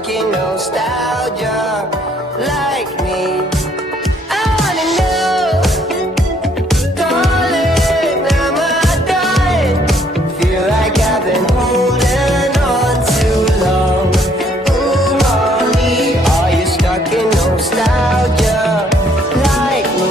stuck in nostalgia like me? I wanna know, darling, am I done? Feel like I've been holding on too long. Ooh, Molly, are you stuck in nostalgia like me?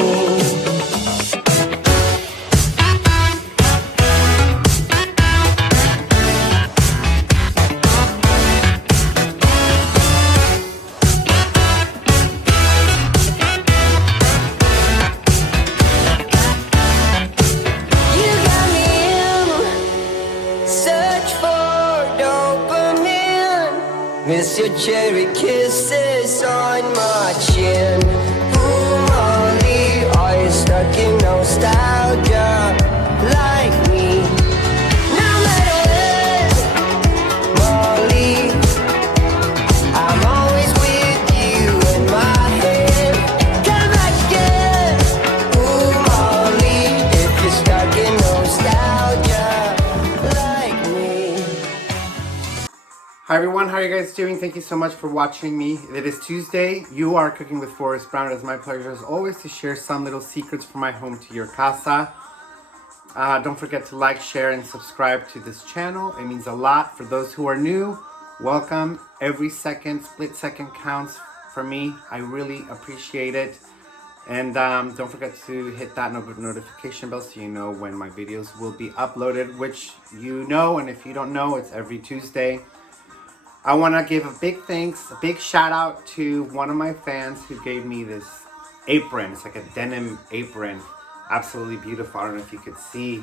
Miss your cherry kisses on my chin. Ooh, Molly, are you stuck in nostalgia like me? No matter when, Molly, I'm always with you in my head. Come back again. Ooh, Molly, if you're stuck in nostalgia like me. Hi everyone, how are you guys doing? Thank you so much for watching me. It is Tuesday. You are cooking with Forrest Brown. It is my pleasure as always to share some little secrets from my home to your casa. Don't forget to like, share, and subscribe to this channel. It means a lot. For those who are new, welcome. Every second, split second counts for me. I really appreciate it. And don't forget to hit that notification bell so you know when my videos will be uploaded, which you know, and if you don't know, it's every Tuesday. I want to give a big thanks, a big shout out to one of my fans who gave me this apron. It's like a denim apron. Absolutely beautiful. I don't know if you could see.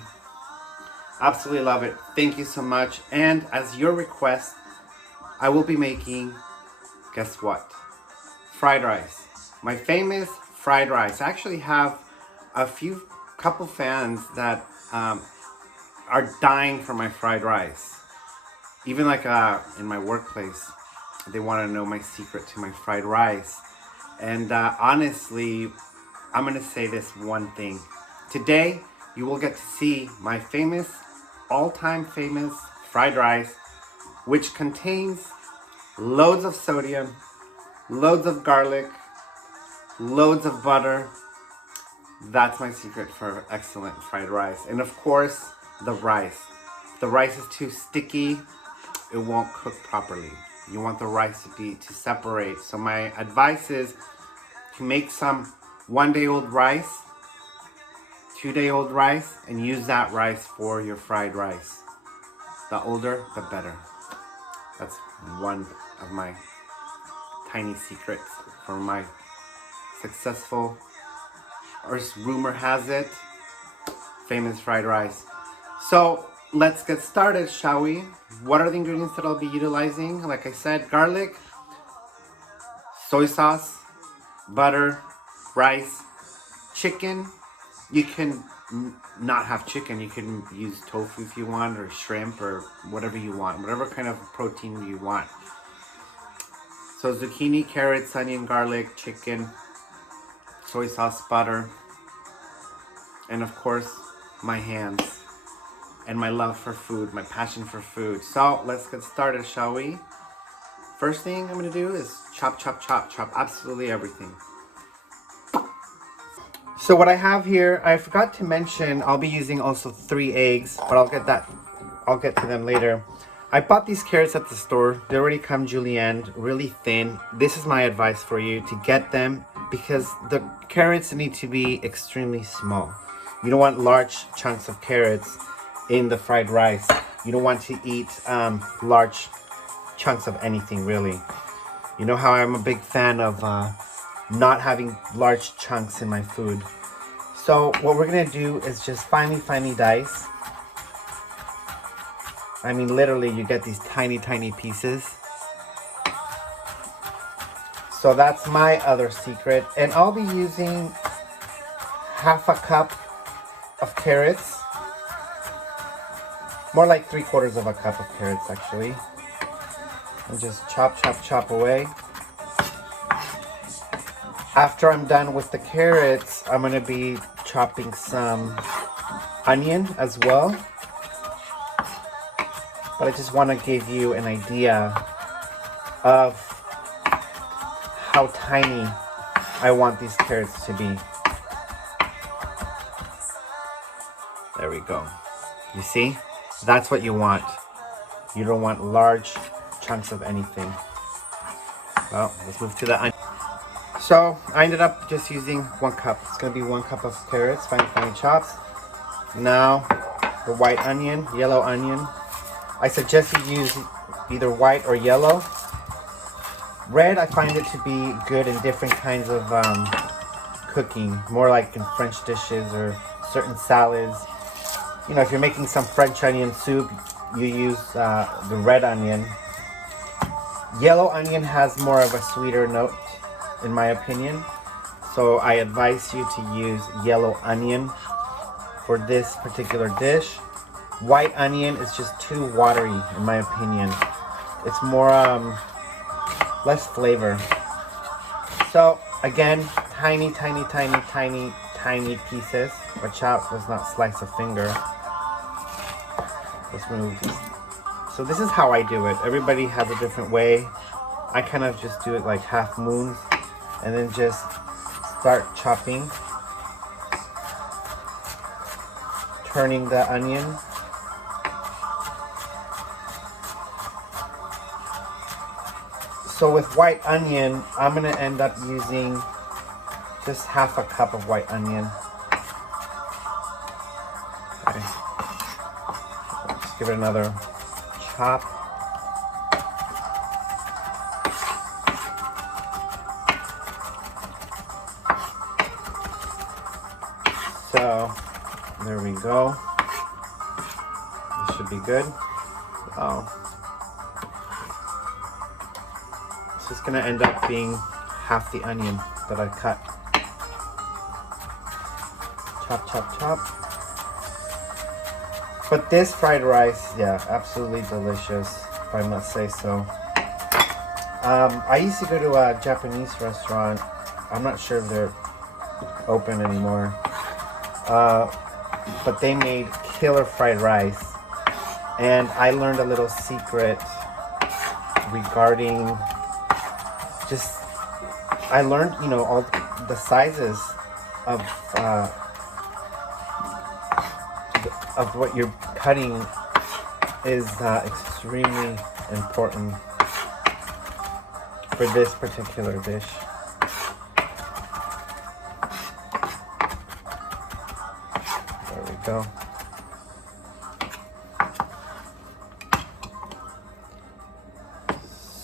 Absolutely love it. Thank you so much. And as your request, I will be making, guess what? Fried rice. My famous fried rice. I actually have a couple fans that are dying for my fried rice. Even like in my workplace, they want to know my secret to my fried rice. And honestly, I'm going to say this one thing. Today, you will get to see my famous, all-time famous fried rice, which contains loads of sodium, loads of garlic, loads of butter. That's my secret for excellent fried rice. And of course, the rice. If the rice is too sticky, it won't cook properly. You want the rice to separate. So my advice is to make some 1-day-old rice, 2-day-old rice, and use that rice for your fried rice. The older, the better. That's one of my tiny secrets for my successful, or rumor has it, famous fried rice. So let's get started, shall we? What are the ingredients that I'll be utilizing? Like I said, garlic, soy sauce, butter, rice, chicken. You can not have chicken. You can use tofu if you want, or shrimp, or whatever you want. Whatever kind of protein you want. So zucchini, carrots, onion, garlic, chicken, soy sauce, butter, and of course, my hands. And my love for food, my passion for food. So let's get started, shall we? First thing I'm gonna do is chop, chop, chop, chop absolutely everything. So what I have here, I forgot to mention, I'll be using also 3 eggs, but I'll get to them later. I bought these carrots at the store. They already come julienned, really thin. This is my advice for you to get them because the carrots need to be extremely small. You don't want large chunks of carrots in the fried rice. You don't want to eat large chunks of anything, really. You know how I'm a big fan of not having large chunks in my food. So what we're gonna do is just finely dice. I mean, literally, you get these tiny pieces. So that's my other secret. And I'll be using half a cup of carrots. More like 3/4 of a cup of carrots, actually. And just chop, chop, chop away. After I'm done with the carrots, I'm going to be chopping some onion as well. But I just want to give you an idea of how tiny I want these carrots to be. There we go. You see? That's what you want. You don't want large chunks of anything. Well, let's move to the onion. So I ended up just using 1 cup. It's gonna be 1 cup of carrots, fine chops. Now the white onion, yellow onion. I suggest you use either white or yellow. Red, I find it to be good in different kinds of cooking, more like in French dishes or certain salads. You know, if you're making some French onion soup, you use the red onion. Yellow onion has more of a sweeter note, in my opinion. So I advise you to use yellow onion for this particular dish. White onion is just too watery, in my opinion. It's more, less flavor. So again, tiny pieces. Watch out, does not slice a finger. Let's move this. So this is how I do it. Everybody has a different way. I kind of just do it like half moons and then just start chopping, turning the onion. So with white onion, I'm gonna end up using just half a cup of white onion. Okay. Just give it another chop. So there we go. This should be good. Oh. It's gonna end up being half the onion that I cut. Chop. But this fried rice, yeah, absolutely delicious, if I must say so. I used to go to a Japanese restaurant. I'm not sure if they're open anymore. But they made killer fried rice. And I learned a little secret regarding I learned, you know, all the sizes of what you're cutting is extremely important for this particular dish. There we go.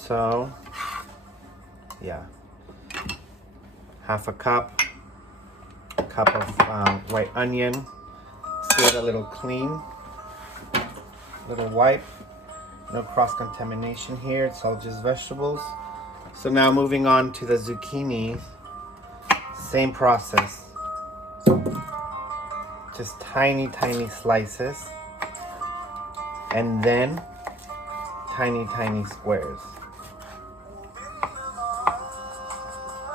So, yeah, half a cup of white onion. Get a little clean, little wipe. No cross-contamination here. It's all just vegetables. So now moving on to the zucchini. Same process. Just tiny slices, and then tiny squares.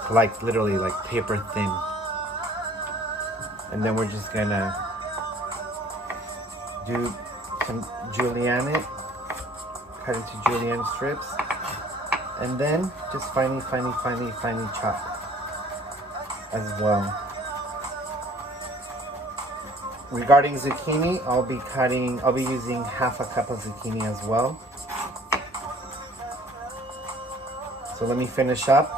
So like literally like paper thin. And then we're just gonna do some julienne it, cut into julienne strips, and then just finely chop as well. Regarding zucchini, I'll be using half a cup of zucchini as well. So let me finish up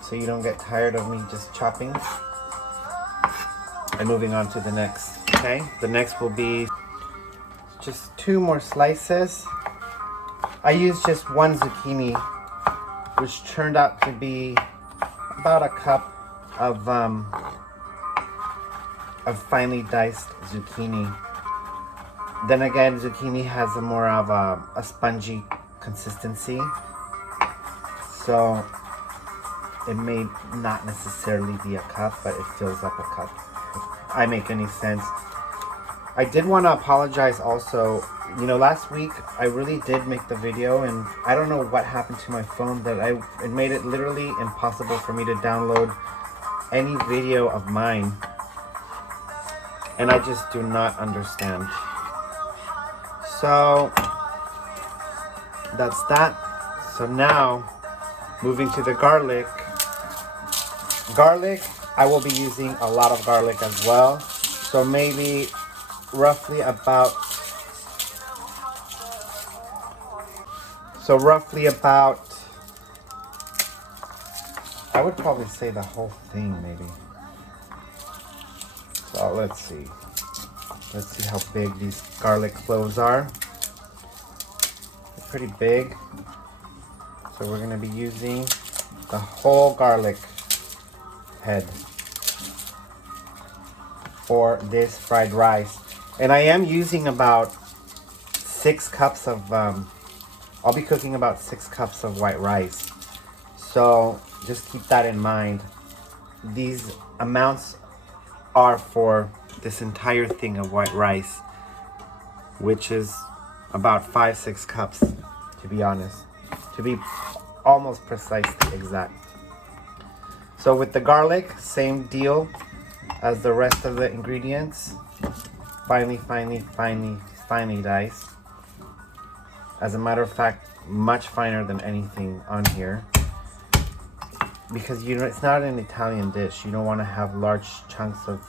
so you don't get tired of me just chopping. And moving on to the next. Okay, the next will be just 2 more slices. I used just 1 zucchini, which turned out to be about a cup of finely diced zucchini. Then again, zucchini has a more of a spongy consistency, so it may not necessarily be a cup, but it fills up a cup. If I make any sense. I did want to apologize also. You know, last week I really did make the video, and I don't know what happened to my phone that it made it literally impossible for me to download any video of mine, and I just do not understand. So that's that. So now moving to the garlic. Garlic, I will be using a lot of garlic as well. So maybe roughly about I would probably say the whole thing maybe. So let's see. Let's see how big these garlic cloves are. They're pretty big. So we're gonna be using the whole garlic head for this fried rice. And I am using about 6 cups of, I'll be cooking about 6 cups of white rice. So just keep that in mind. These amounts are for this entire thing of white rice, which is about 5-6 cups, to be honest, to be almost precisely exact. So with the garlic, same deal as the rest of the ingredients. Finely diced. As a matter of fact, much finer than anything on here, because you know it's not an Italian dish. You don't want to have large chunks of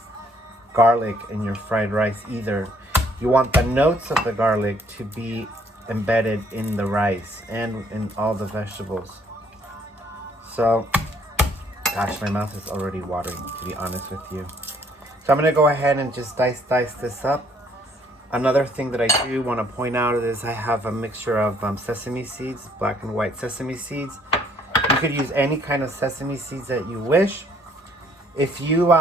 garlic in your fried rice either. You want the notes of the garlic to be embedded in the rice and in all the vegetables. So, gosh, my mouth is already watering, to be honest with you. So I'm gonna go ahead and just dice this up. Another thing that I do want to point out is I have a mixture of sesame seeds, black and white sesame seeds. You could use any kind of sesame seeds that you wish. If you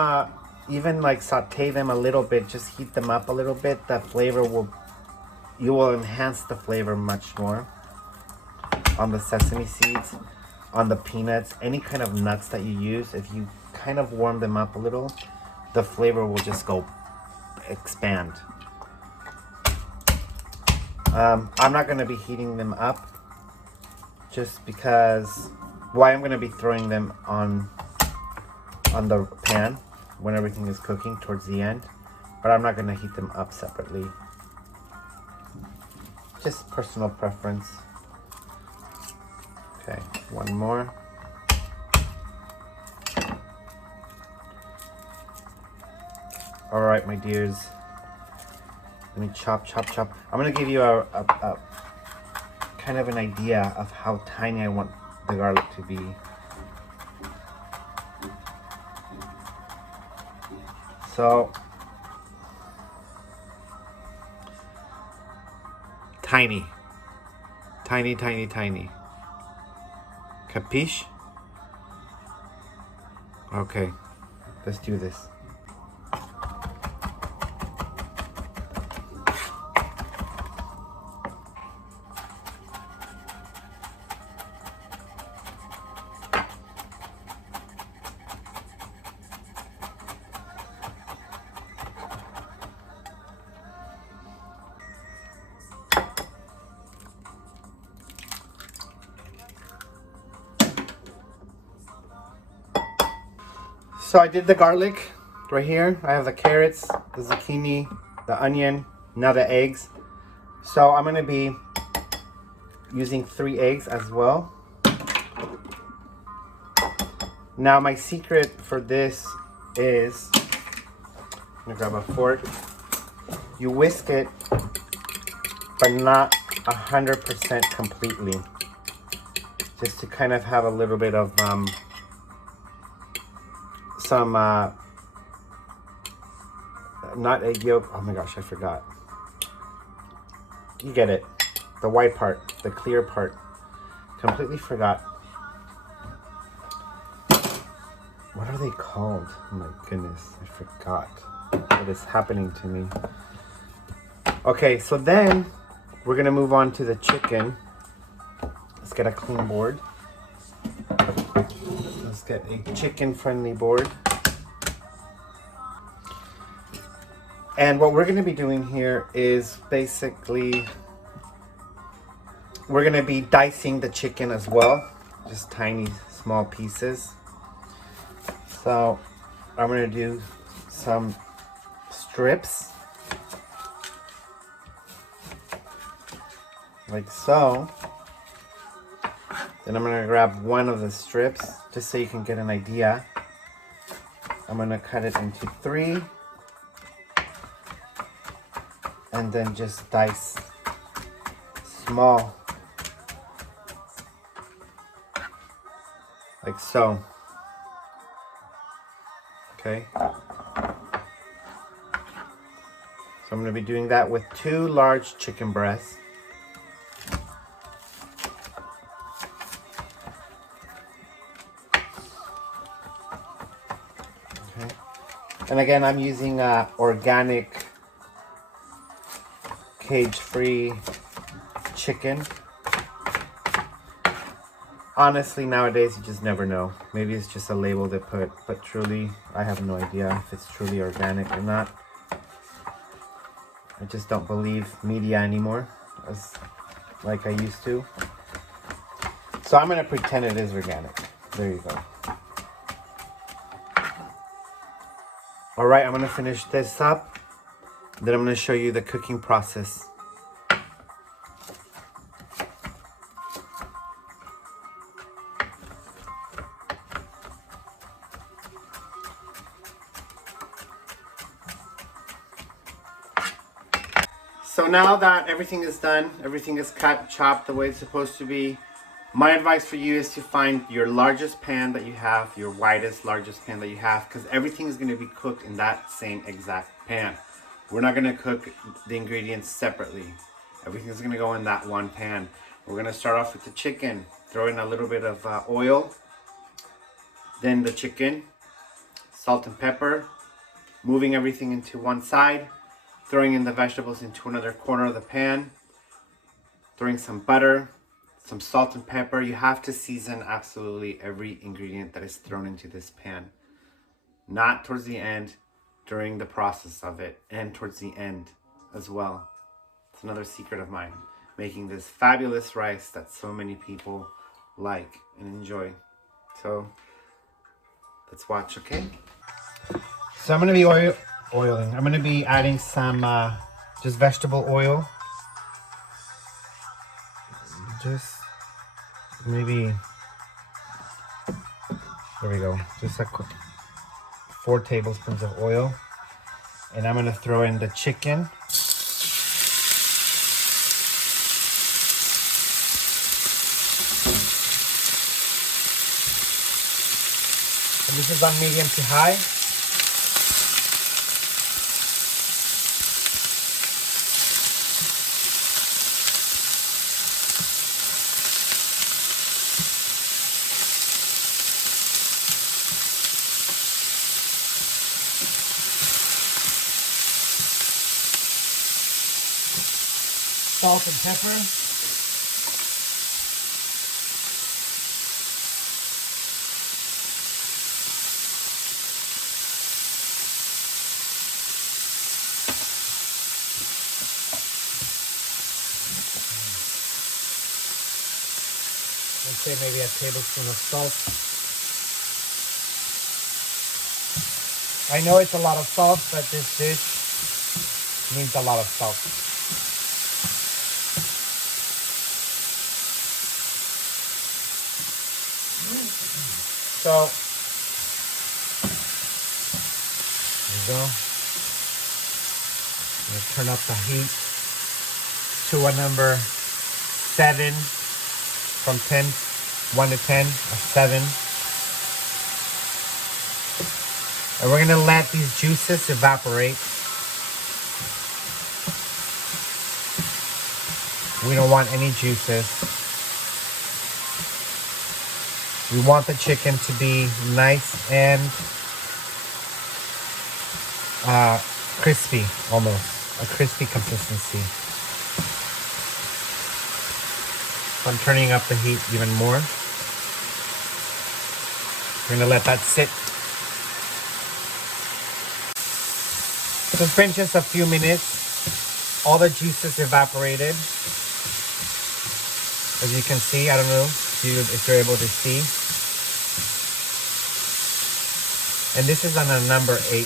even like saute them a little bit, just heat them up a little bit, the flavor you will enhance the flavor much more on the sesame seeds, on the peanuts, any kind of nuts that you use. If you kind of warm them up a little, the flavor will just go expand. I'm not going to be heating them up just because, well, I'm going to be throwing them on the pan when everything is cooking towards the end, but I'm not going to heat them up separately. Just personal preference. Okay, one more. All right, my dears. Let me chop. I'm gonna give you a kind of an idea of how tiny I want the garlic to be. So, tiny. Capiche? Okay, let's do this. So I did the garlic right here. I have the carrots, the zucchini, the onion, now the eggs. So I'm gonna be using 3 eggs as well. Now my secret for this is, I'm gonna grab a fork. You whisk it, but not 100% completely. Just to kind of have a little bit of some not egg yolk. Oh my gosh, I forgot. You get it. The white part, the clear part. Completely forgot. What are they called? Oh my goodness, I forgot what is happening to me. Okay, so then we're gonna move on to the chicken. Let's get a clean board. Let's get a chicken-friendly board. And what we're going to be doing here is basically, we're going to be dicing the chicken as well. Just tiny, small pieces. So I'm going to do some strips. Like so. Then I'm gonna grab one of the strips, just so you can get an idea. I'm gonna cut it into 3. And then just dice small. Like so. Okay. So I'm gonna be doing that with 2 large chicken breasts. And again, I'm using organic, cage-free chicken. Honestly, nowadays, you just never know. Maybe it's just a label they put, but truly, I have no idea if it's truly organic or not. I just don't believe media anymore, as like I used to. So I'm gonna pretend it is organic. There you go. All right, I'm gonna finish this up. Then I'm gonna show you the cooking process. So now that everything is done, everything is cut, chopped the way it's supposed to be, my advice for you is to find your largest pan that you have, your widest, largest pan that you have, because everything is going to be cooked in that same exact pan. We're not going to cook the ingredients separately. Everything is going to go in that one pan. We're going to start off with the chicken, throw in a little bit of oil, then the chicken, salt and pepper, moving everything into one side, throwing in the vegetables into another corner of the pan, throwing some butter, some salt and pepper. You have to season absolutely every ingredient that is thrown into this pan. Not towards the end, during the process of it, and towards the end as well. It's another secret of mine, making this fabulous rice that so many people like and enjoy. So let's watch, okay? So I'm gonna be oiling. I'm gonna be adding some just vegetable oil. Just maybe, there we go. Just a quick 4 tablespoons of oil. And I'm gonna throw in the chicken. And this is on medium to high. Salt and pepper. Let's say maybe a tablespoon of salt. I know it's a lot of salt, but this dish needs a lot of salt. So, there you go. I'm going to turn up the heat to a number 7 from 10, 1 to 10, a 7. And we're going to let these juices evaporate. We don't want any juices. We want the chicken to be nice and crispy, almost. A crispy consistency. So I'm turning up the heat even more. We're gonna let that sit. So it's been just a few minutes. All the juices evaporated. As you can see, I don't know if you're able to see. And this is on a number 8.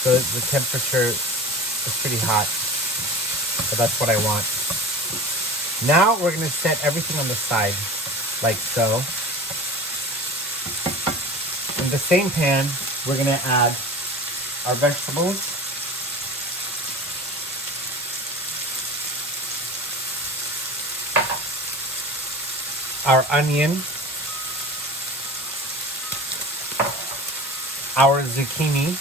So the temperature is pretty hot. So that's what I want. Now we're gonna set everything on the side, like so. In the same pan, we're gonna add our vegetables. Our onion. Our zucchini.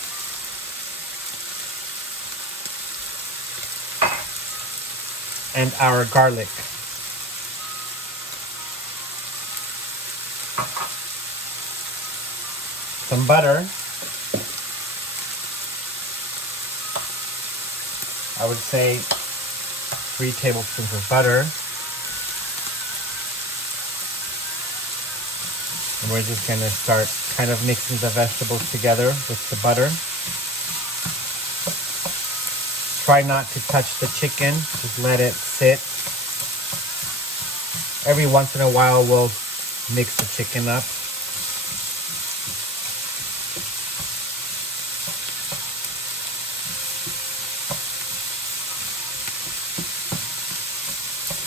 And our garlic. Some butter. I would say 3 tablespoons of butter. And we're just gonna start kind of mixing the vegetables together with the butter. Try not to touch the chicken, just let it sit. Every once in a while we'll mix the chicken up.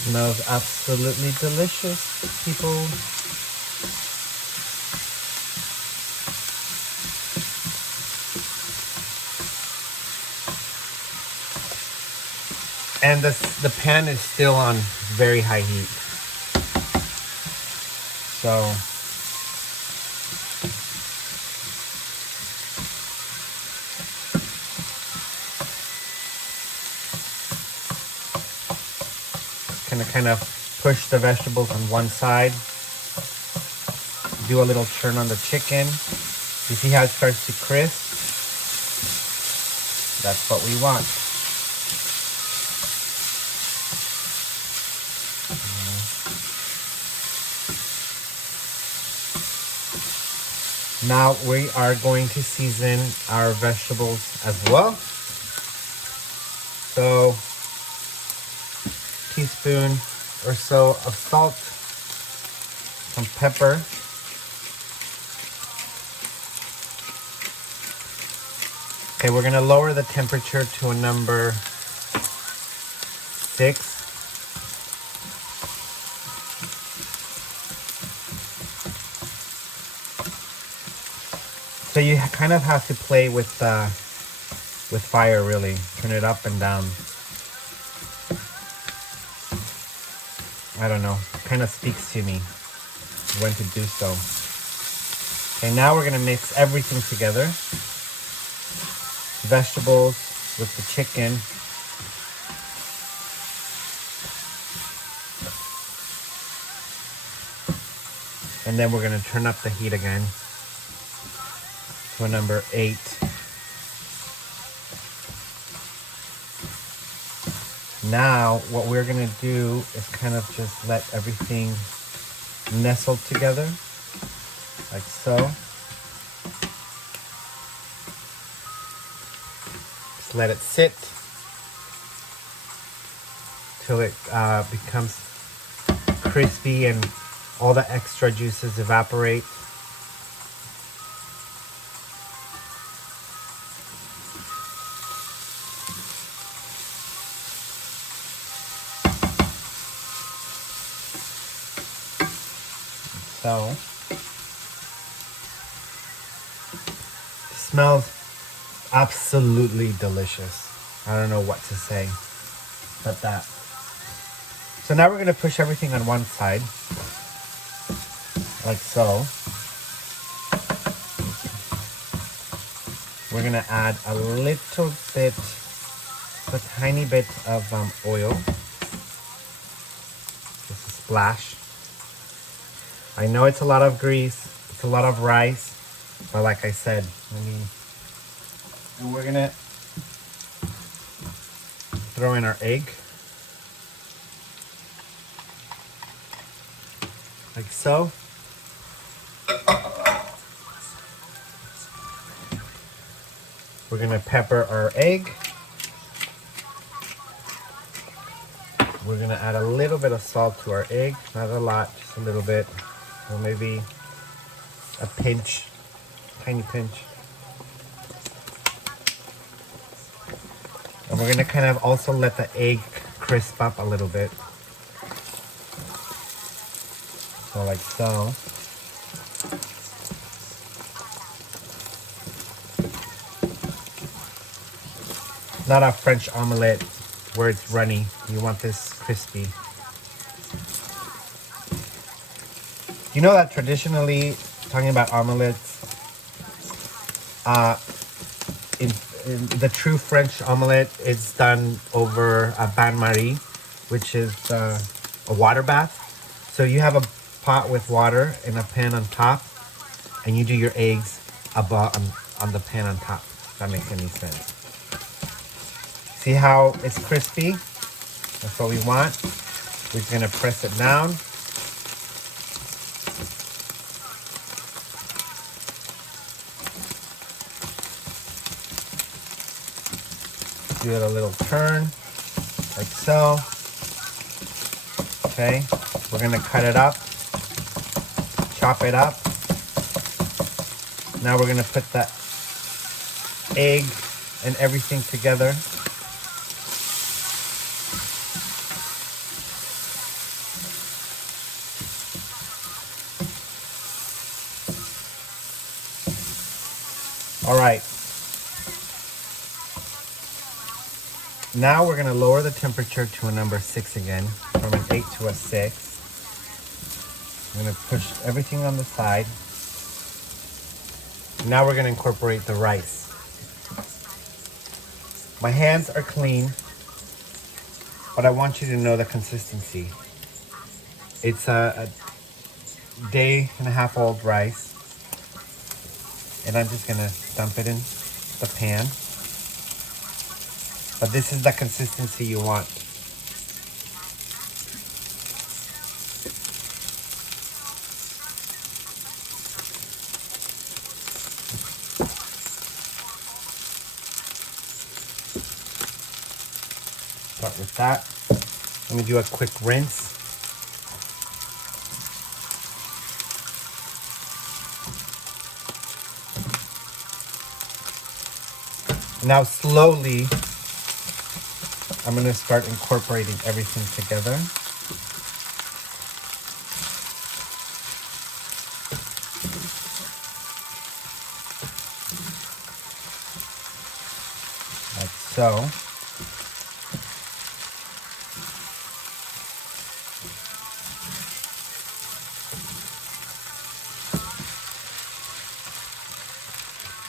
Smells absolutely delicious, people. And the pan is still on very high heat. So gonna kind of push the vegetables on one side. Do a little turn on the chicken. You see how it starts to crisp? That's what we want. Now we are going to season our vegetables as well. So, teaspoon or so of salt, some pepper, okay, we're gonna lower the temperature to a number 6. So you kind of have to play with fire, really. Turn it up and down. I don't know. Kind of speaks to me when to do so. Okay, now we're gonna mix everything together. Vegetables with the chicken. And then we're gonna turn up the heat again to a number 8. Now, what we're gonna do is kind of just let everything nestle together, like so. Just let it sit till it becomes crispy and all the extra juices evaporate. So, it smells absolutely delicious. I don't know what to say but that. So now we're going to push everything on one side, like so. We're going to add a little bit, a tiny bit of oil, just a splash. I know it's a lot of grease, it's a lot of rice, but like I said, and we're gonna throw in our egg, like so. We're gonna pepper our egg. We're gonna add a little bit of salt to our egg, not a lot, just a little bit. Or maybe a pinch, tiny pinch. And we're gonna kind of also let the egg crisp up a little bit. like so. Not a French omelette where it's runny. You want this crispy. You know that traditionally, talking about omelettes, in the true French omelette is done over a bain-marie, which is a water bath. So you have a pot with water and a pan on top, and you do your eggs above on the pan on top. If that makes any sense. See how it's crispy? That's what we want. We're just gonna press it down. Do it a little turn, like so. Okay, we're gonna cut it up, chop it up. Now we're gonna put the egg and everything together. All right. Now we're gonna lower the temperature to a number 6 again, from an 8 to a 6. I'm gonna push everything on the side. Now we're gonna incorporate the rice. My hands are clean, but I want you to know the consistency. It's a day and a half old rice, and I'm just gonna dump it in the pan. But this is the consistency you want. Start with that. Let me do a quick rinse. Now slowly, I'm gonna start incorporating everything together. Like so.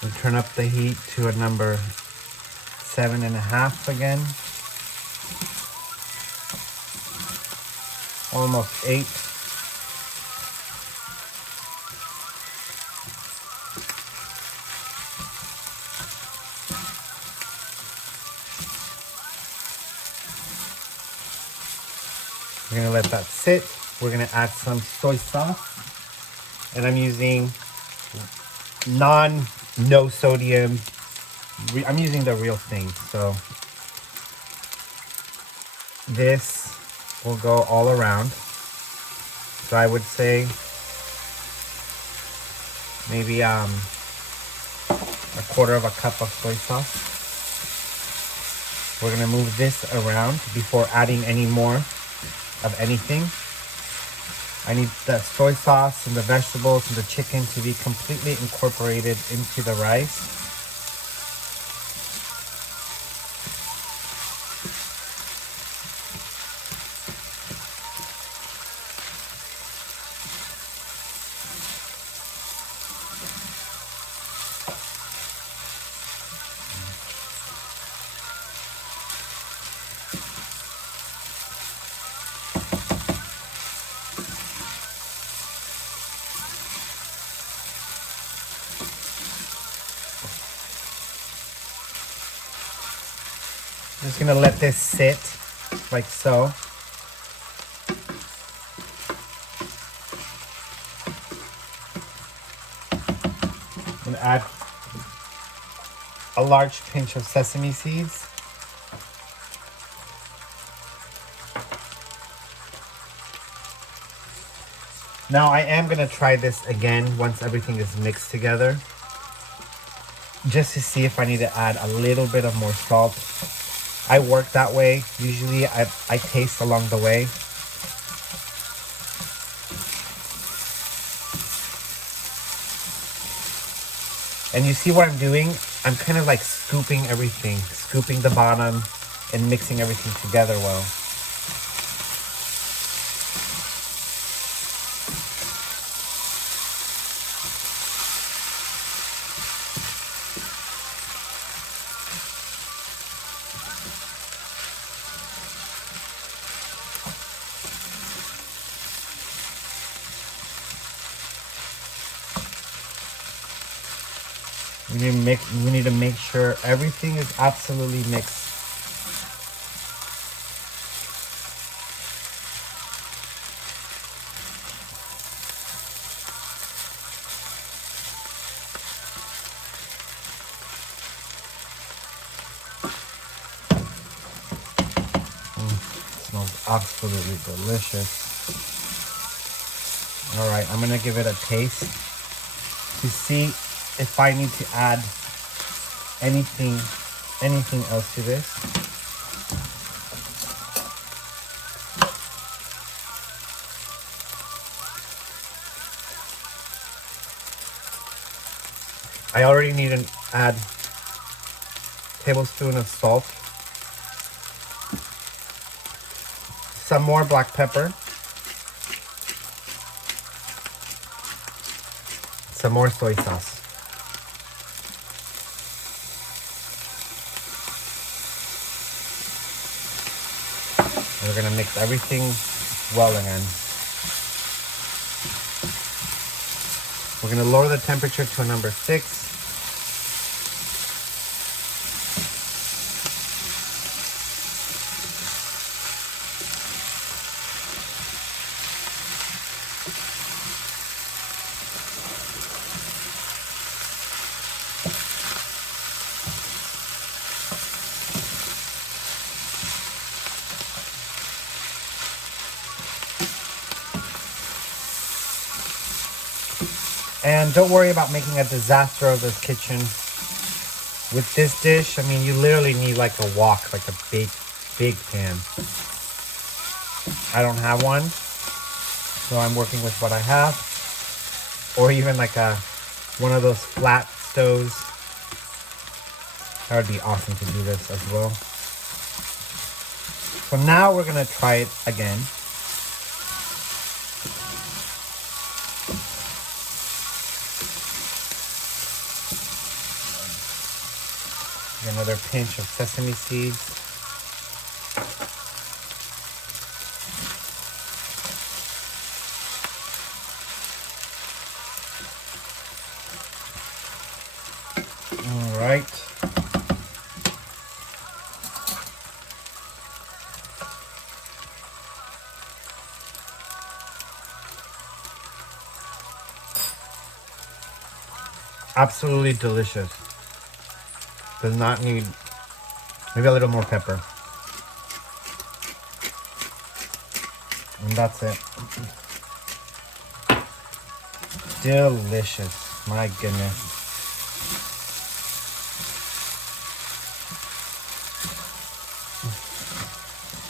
And turn up the heat to a number 7.5 again. Almost 8. We're gonna let that sit. We're gonna add some soy sauce. And I'm using no sodium. I'm using the real thing. So this will go all around. So I would say maybe a quarter of a cup of soy sauce. We're gonna move this around before adding any more of anything. I need the soy sauce and the vegetables and the chicken to be completely incorporated into the rice. I'm just gonna let this sit like so. I'm gonna add a large pinch of sesame seeds. Now I am gonna try this again once everything is mixed together, just to see if I need to add a little bit of more salt. I work that way. Usually I taste along the way. And you see what I'm doing? I'm kind of like scooping everything, scooping the bottom and mixing everything together well. We need to make sure everything is absolutely mixed. It smells absolutely delicious. All right, I'm gonna give it a taste to see if I need to add anything else to this. I already need to add a tablespoon of salt, some more black pepper, some more soy sauce. We're gonna mix everything well again. We're gonna lower the temperature to a number 6. And don't worry about making a disaster of this kitchen. With this dish, I mean, you literally need like a wok, like a big pan. I don't have one, so I'm working with what I have. Or even like one of those flat stoves. That would be awesome to do this as well. So now we're gonna try it again. Another pinch of sesame seeds. All right. Absolutely delicious. Does not need, maybe a little more pepper. And that's it. Delicious, my goodness.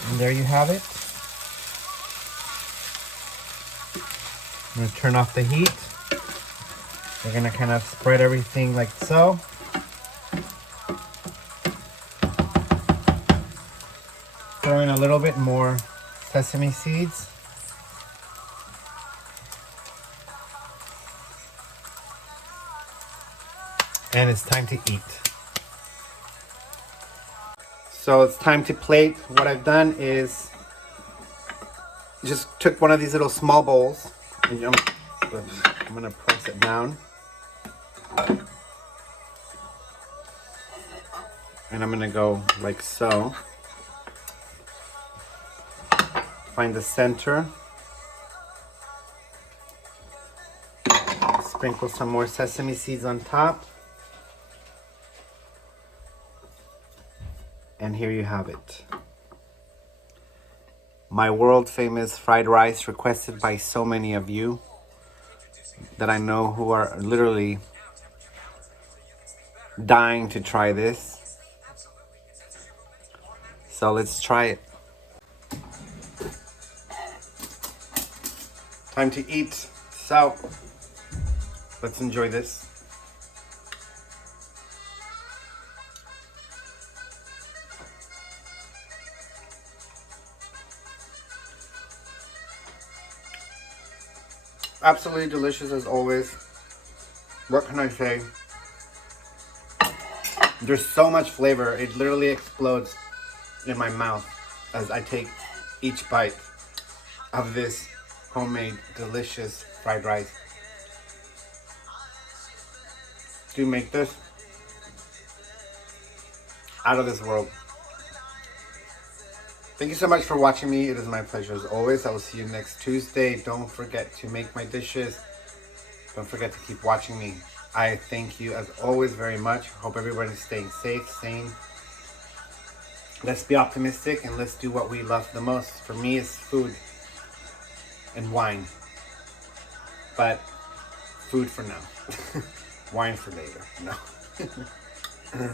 And there you have it. I'm gonna turn off the heat. We're gonna kind of spread everything like so. Throw in a little bit more sesame seeds. And it's time to eat. So it's time to plate. What I've done is just took one of these little small bowls and I'm gonna press it down. And I'm gonna go like so. Find the center. Sprinkle some more sesame seeds on top. And here you have it. My world famous fried rice, requested by so many of you that I know who are literally dying to try this. So let's try it. Time to eat. So let's enjoy this. absolutely delicious as always. What can I say? There's so much flavor. It literally explodes in my mouth as I take each bite of this homemade delicious fried rice. Do make this out of this world. Thank you so much for watching me. It is my pleasure as always. I will see you next Tuesday. Don't forget to make my dishes. Don't forget to keep watching me. I thank you as always very much. Hope everybody's staying safe, sane. Let's be optimistic and let's do what we love the most. For me, it's food and wine. But food for now. Wine for later. No.